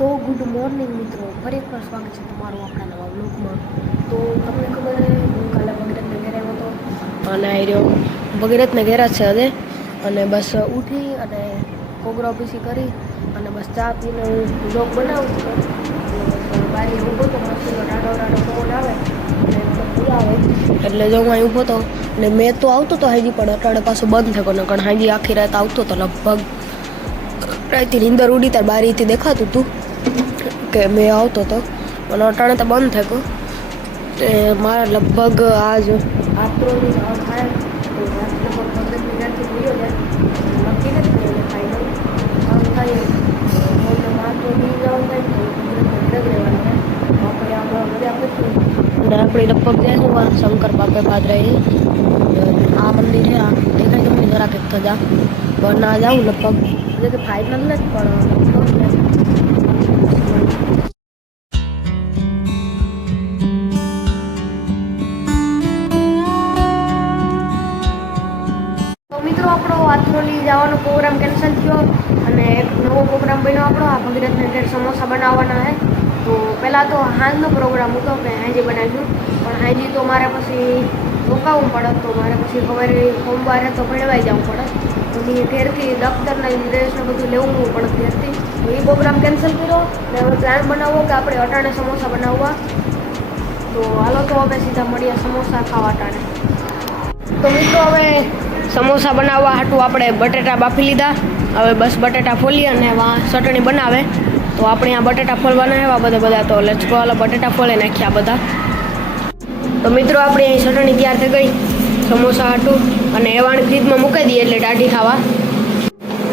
તો good morning મિત્રો, ફરી એકવાર સ્વાગત છે તમારું આપણા નવા બ્લોગમાં. તો તમને ખબર છે હું કાલે ભગીરથને ઘેરે આવ્યો હતો અને આ રહ્યો ભગીરથને ઘેર જ છે હજે. અને બસ ઉઠી અને કોગરો પીસી કરી અને બસ ચા પીને હું બ્લોગ બનાવું છું. બારી ઊભો તો મસ્તીનો ટાઢો પવન આવે અને મજા આવે એટલે જો હું અહીં ઊભો હતો અને મેં તો આવતો હતો હાજી, પણ અટાણે પાછો બંધ થયો નકર હાજી આખી રાત આવતો હતો. લગભગ રાતથી નીંદર ઉડી ત્યારે બારીથી દેખાતું હતું કે મેં આવતો હતો, અને અટાણે તો બંધ થઈ ગયો. તે મારા લગભગ આજ આત્રોની થાય તો લગભગ 15 મિનિટથી ગયો જાય નક્કી નથી ફાઇનલ થાય માત્ર બી જવાનું થાય તો રહેવાનું થાય આપણે આમાં મજા કરીશું. અને આપણે લગભગ જઈશું શંકર બાપે પાદરાએ આ મંદિર છે, આ દેખાય તમને જરાક એક થજા પણ ના જાઉં લગભગ એટલે કે ફાઇનલ નથી પણ મિત્રો આપણો આથરોલી જવાનો પ્રોગ્રામ કેન્સલ થયો અને એક નવો પ્રોગ્રામ બન્યો આપણો. આ ભગીરથને ઘેર સમોસા બનાવવાના છે. તો પહેલાં તો હાંજનો પ્રોગ્રામ હતો કે હાંજી બનાવ્યું, પણ હાંજી તો મારે પછી રોકાવવું પડે, તો મારે પછી સવારે સોમવારે તો ભણવાઈ જવું પડે. તો મેં ઘેરથી દફતરના ડ્રેસને બધું લેવું પડે ઘેરથી. તો એ પ્રોગ્રામ કેન્સલ કર્યો ને હવે પ્લાન બનાવો કે આપણે અટાણે સમોસા બનાવવા. તો હાલો તો હવે સીધા મળીએ સમોસા ખાવા અટાણે. તો મિત્રો હવે સમોસા બનાવવા હાટું આપણે બટેટા બાફી લીધા. હવે બસ બટેટા ફોલી અને ચટણી બનાવે. તો આપણે આ બટેટા ફોલવાના એવા બધા તો લેટ્સ ગો, હાલો બટેટા ફોલે નાખ્યા બધા. તો મિત્રો આપણે અહીં ચટણી તૈયાર થઈ ગઈ સમોસા હાટું, અને એવાને ફ્રીજમાં મૂકી દઈએ એટલે ટાઢી થવા.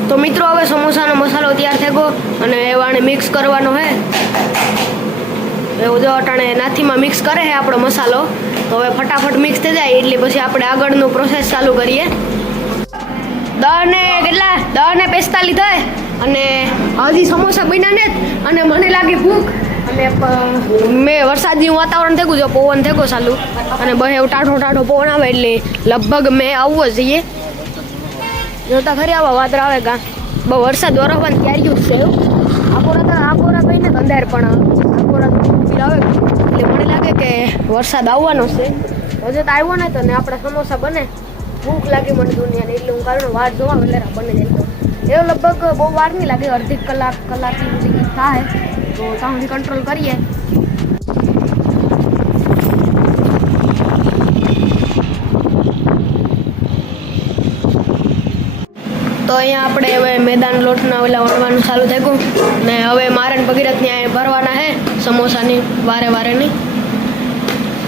તો મિત્રો હવે સમોસાનો મસાલો તૈયાર થઈ ગયો અને એવાને મિક્સ કરવાનો છે. એવું જો અટાણે નાથીમાં મિક્સ કરે છે આપણો મસાલો. તો હવે ફટાફટ મિક્સ થઈ જાય એટલે પછી આપણે આગળનું પ્રોસેસ ચાલુ કરીએ. 10:45 થાય અને હજી સમોસા બન્યા ને અને મને લાગી ભૂખ અને મેં વરસાદનું વાતાવરણ થઈ ગયું, જો પવન થઈ ગયો ચાલુ અને બહુ એવું ટાઢો પવન આવે એટલે લગભગ મેં આવવો જ જઈએ. જોતા ખરી આવા વાદળા આવે ગા બહુ વરસાદ વરસવાની તૈયારી છે. આકોરા કહીને અંધાર પણ આકોરા આવે એટલે મને લાગે કે વરસાદ આવવાનો છે. હજુ તો આવ્યો ને તો ને આપણે સમોસા બને, ભૂખ લાગી મને દુનિયાને એટલે હું કારણ વાર જોવા વેલેરા બને જાય. એ લગભગ બહુ વાર નહીં લાગે, અડધી કલાક સુધી થાય તો ત્યાં સુધી કંટ્રોલ કરીએ. તો અહીંયા આપણે હવે મેદાન લોટના ઓલા વણવાનું ચાલુ થઈ ગયું ને હવે મારે ભગીરથને ભરવાના છે સમોસાની વારે નહીં.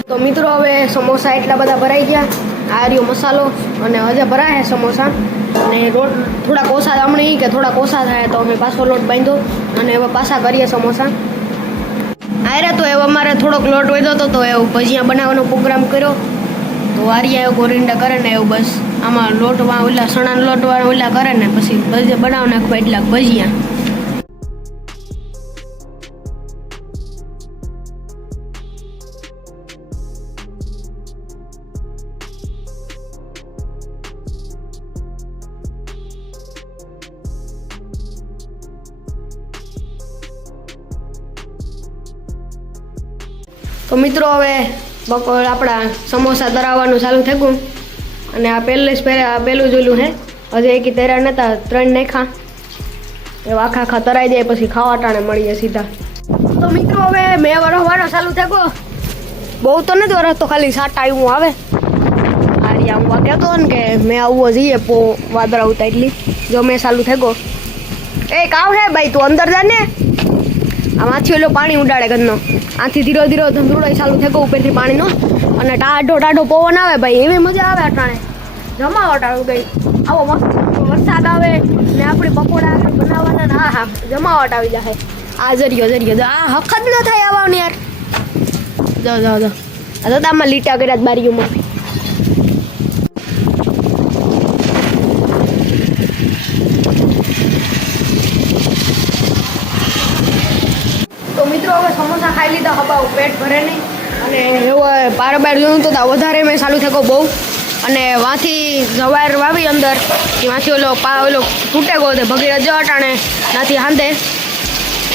તો મિત્રો હવે સમોસા એટલા બધા ભરાઈ ગયા. આ રહ્યો મસાલો અને હજે ભરાય છે સમોસા અને લોટ થોડાક ઓછા હમણાં કે થોડાક ઓછા થાય તો અમે પાછો લોટ બાંધ્યો અને હવે પાછા કરીએ સમોસા. આયરે તો હવે અમારે થોડોક લોટ વધ્યો હતો તો એવું ભજીયા બનાવવાનો પ્રોગ્રામ કર્યો. તો વારિયા એવું ગોરિંડા કરે ને એવું બસ આમાં લોટમાં ઓલા સણાના લોટવાળા ઓલા કરે ને પછી ભજીયા બનાવી નાખવા એટલા ભજીયા. તો મિત્રો હવે બપોર આપણા સમોસા તરાવવાનું ચાલુ થઈ ગયું અને આ પહેલું જોયું છે. હજી એકી તેરા નહોતા, 3 નાખ્યા એ આખા તરાઈ જાય પછી ખાવા ટાણે મળીએ સીધા. તો મિત્રો હવે મેં વરસવાનો ચાલુ થઈ ગયો. બહુ તો નથી વરસતો, ખાલી સાટા એવું આવે. આરિયા હું કહેતો ને કે મેં આવવો જઈએ વાદળા ઉતા એટલી જો મેં ચાલુ થઈ ગયો. એ કાવ છે ભાઈ તું અંદર જા ને, આમાંથી ઓલો પાણી ઉડાડે ઘરનો. આથી ધીરો ધંધુડો ચાલુ થઈ ગયો ઉપરથી પાણીનો અને ટાઢો પવન આવે ભાઈ, એવી મજા આવે અટાણે જમાવટ આવી ગઈ. આવો મસ્ત વરસાદ આવે ને આપણી પકોડા બનાવવાના હા જમાવટ આવી જાય. આ જરિયો આ હખત ન થાય આવવાની યાર. જો આ તો આમાં લીટા કર્યા બારીઓમાં. તો મિત્રો હવે સમોસા ખાઈ લીધા, હબાવ પેટ ભરે નહીં અને એવું બાર જોયું તો વધારે મેં ચાલુ થયો બહુ. અને વાંથી જવાર વાવી અંદર વાંથી ઓલો તૂટે ગયો ભગીરથ જટાણે નાથી હાંધે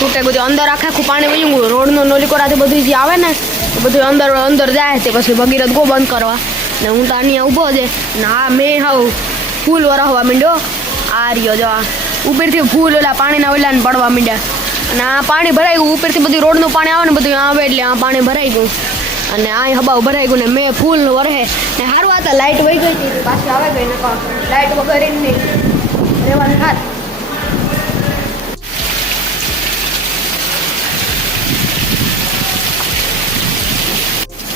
તૂટે બધું અંદર આખું પાણી વયું ગયું રોડનો નોલીકોરાથી બધું જે આવે ને એ બધું અંદર જાય તે પછી ભગીરથ ગો બંધ કરવા ને હું તો અહીંયા ઊભો છે ને આ મેં હાવ ફૂલ વરસવા માંડ્યો આ રહ્યો જો આ ઉપરથી ફૂલ ઓલા પાણીના ઓલાને પડવા માંડ્યા અને આ પાણી ભરાઈ ગયું ઉપરથી બધું રોડનું પાણી આવે ને બધું આવે એટલે આ પાણી ભરાઈ ગયું અને આ હબાવ ભરાઈ ગયું ને મેં ફૂલ વરસે ને સારું આ લાઇટ વહી ગઈ હતી પાછી આવે ગઈ ને લાઇટ વગર નહીં રહેવાનું ખાત.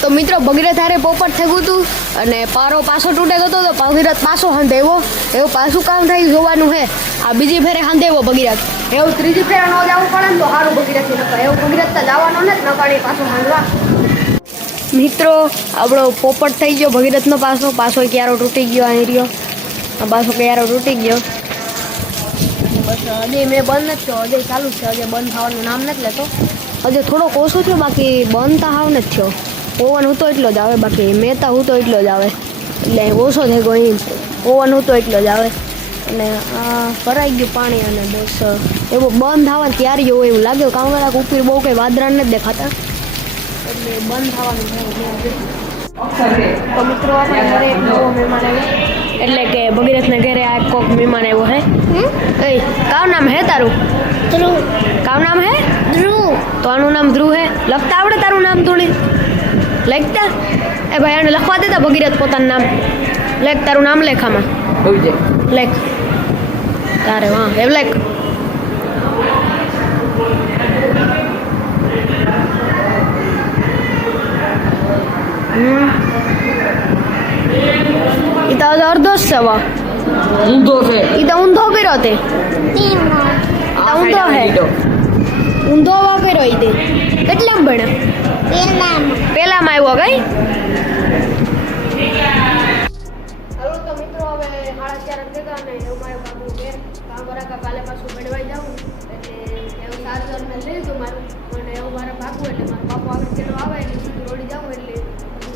તો મિત્રો ભગીરથ હારે પોપટ થયું હતું અને પારો પાછો તૂટે ગયો તો ભગીરથ પાછો હાંધેવો એવું પાછું કામ થાય જોવાનું છે. આ બીજી ફેરે હાંધેવો ભગીરથ એવું ત્રીજી ફેરે ન જવું પડે ને તો સારું ભગીરથ એવું ભગીરથ તો જવાનો ને જ ન પાણી પાછો હાંધવા. મિત્રો આપણો પોપટ થઈ ગયો ભગીરથનો પાછો ક્યારો તૂટી ગયો અહીં રહ્યો આ પાછો ક્યારો તૂટી ગયો બસ હજી મેં બંધ નથી થયો હજી ચાલુ જ છે હજી બંધ થવાનું નામ નથી લેતો હજી થોડોક ઓછો થયો બાકી બંધ તો હાવ નથી થયો. ઓવન હું તો એટલો જ આવે બાકી મહેતા હું તો એટલો જ આવે એટલે ઓછો થઈ ગયો અહીં ઓવન હું તો એટલો જ આવે અને આ ભરાઈ ગયું પાણી અને બસ એવું બંધ થવા ત્યારે એવું એવું લાગ્યું કામ કલાક ઉપર બહુ કંઈ વાદરા નથી દેખાતા એટલે બંધ થવાનું તો મિત્રો આપણે ઘરે એક નવો મહેમાન આવ્યો એટલે કે ભગીરથના ઘરે આ કોક મહેમાન આવ્યો હે એ કાવ નામ હે તારું ધ્રુવ કાવ નામ હે ધ્રુવ તો આનું નામ ધ્રુવ હે લખતા આવડે તારું નામ થોડી લખતા એ ભાઈ આને લખવા દેતા ભગીરથ પોતાનું નામ લેખ તારું નામ લેખ આમાં લેખ તારે હા એમ લેખ इता अर्धो सवा ऊंधो से इता ऊंधो કર્યો તે ऊंधो है ऊंधो वा કર્યો ઈતે કેટલામ ભણ્યા પેલામાં આવ્યો ગઈ હાલો તો મિત્રો હવે 4:30 થયા ને એવું મારે બાબુ ઘેર કામ કરા કાલે પાછું ભણવાઈ જાઉં એટલે એવું ચાર્જર ને લઈ દઉં મારું અને એવું મારે ભાગવું એટલે મારો બાપુ આવે તેનો આવે એટલે સીધું રોડી જાઉં એટલે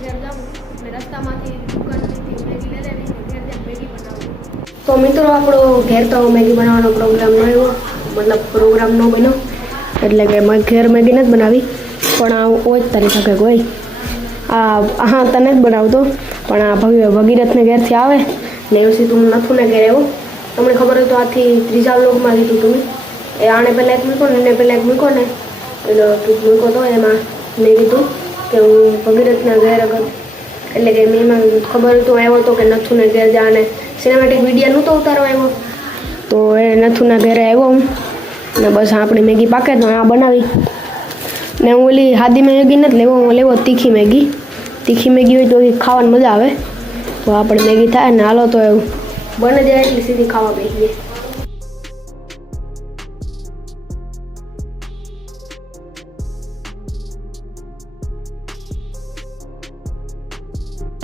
ઘેર જાઉં ને રસ્તામાંથી દુકાનથી મેગી લઈ લેવી ઘેર જઈને મેગી બનાવું. તો મિત્રો આપણો ઘેર તો મેગી બનાવવાનો પ્રોગ્રામ ન આવ્યો મતલબ પ્રોગ્રામ ન બન્યો એટલે કે મેં ઘેર મેગી નથી બનાવી પણ આ ઓજ તારી શકે કોઈ હા તને જ બનાવતો પણ આ ભગીરથને ઘેરથી આવે ને એવું સીધું હું નથું ને ઘેર આવ્યો તમને ખબર હોય તો આથી ત્રીજા વ્લોગમાં લીધું તમે એ આને પહેલાં એક મૂકો ને એને પહેલાં એક મૂકો ને એટલે મૂકો તો એમાં મેં કીધું કે હું ભગીરથના ઘેર એટલે કે મેં ખબર તો આવ્યો હતો કે નથુને ઘેર જા અને સિનેમેટિક વિડીયો નહોતો ઉતારવા આવ્યો તો એ નથુના ઘરે આવ્યો હું ને બસ આપણી મેગી પાકે તો આ બનાવી ને હું ઓલી હાદી મેગી નથી લેવો હું લેવો તીખી મેગી હોય તો ખાવાની મજા આવે તો આપણે મેગી થાય ને હાલો તો એવું બને જાય એટલી સીધી ખાવા બેસીએ.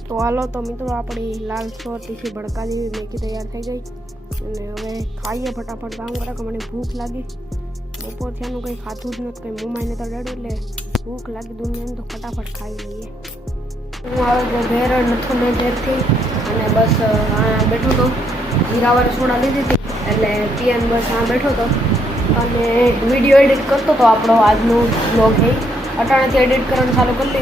તો હાલો તો મિત્રો આપણી લાલ સોર તીખી ભડકા જેવી મેગી તૈયાર થઈ ગઈ અને હવે ખાઈએ ફટાફટ કામ કરે કે મને ભૂખ લાગી બપોર થયાનું કંઈ ખાધું જ નથી કંઈ મોમાઈને તો ડેડું એટલે ભૂખ લાગી દુનિયાને તો ફટાફટ ખાઈ લઈએ. હું આવે તો ઘેર નથું ને ઘેરથી અને બસ આ બેઠો હતો જીરાવાળી સોડા લીધી હતી એટલે પીએન બસ આ બેઠો હતો અને વિડીયો એડિટ કરતો હતો આપણો આજનો બ્લોગ છે અટાણાથી એડિટ કરવાનું ચાલુ કરી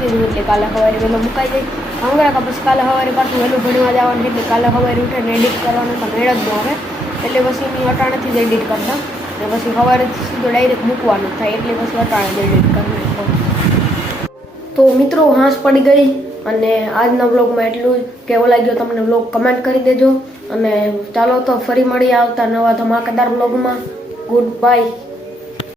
દીધું એટલે કાલે સવારે વહેલો મુકાઈ જાય હંગરા પછી કાલે સવારે પાછું વહેલું ભણવા જવાનું એટલે કાલે સવારે ઉઠીને એડિટ કરવાનું તો મેળ જ ન આવે એટલે પછી એની અટાણાથી જ એડિટ કરતા અને પછી સવારે સીધો ડાયરેક્ટ મૂકવાનું થાય એટલે પછી અટાણે જ એડિટ કરવાનું. તો મિત્રો હાંસ પડી ગઈ અને આજના બ્લોગમાં એટલું જ કેવો લાગ્યો તમને બ્લોગ કમેન્ટ કરી દેજો અને ચાલો તો ફરી મળી આવતા નવા ધમાકેદાર બ્લોગમાં. Good bye.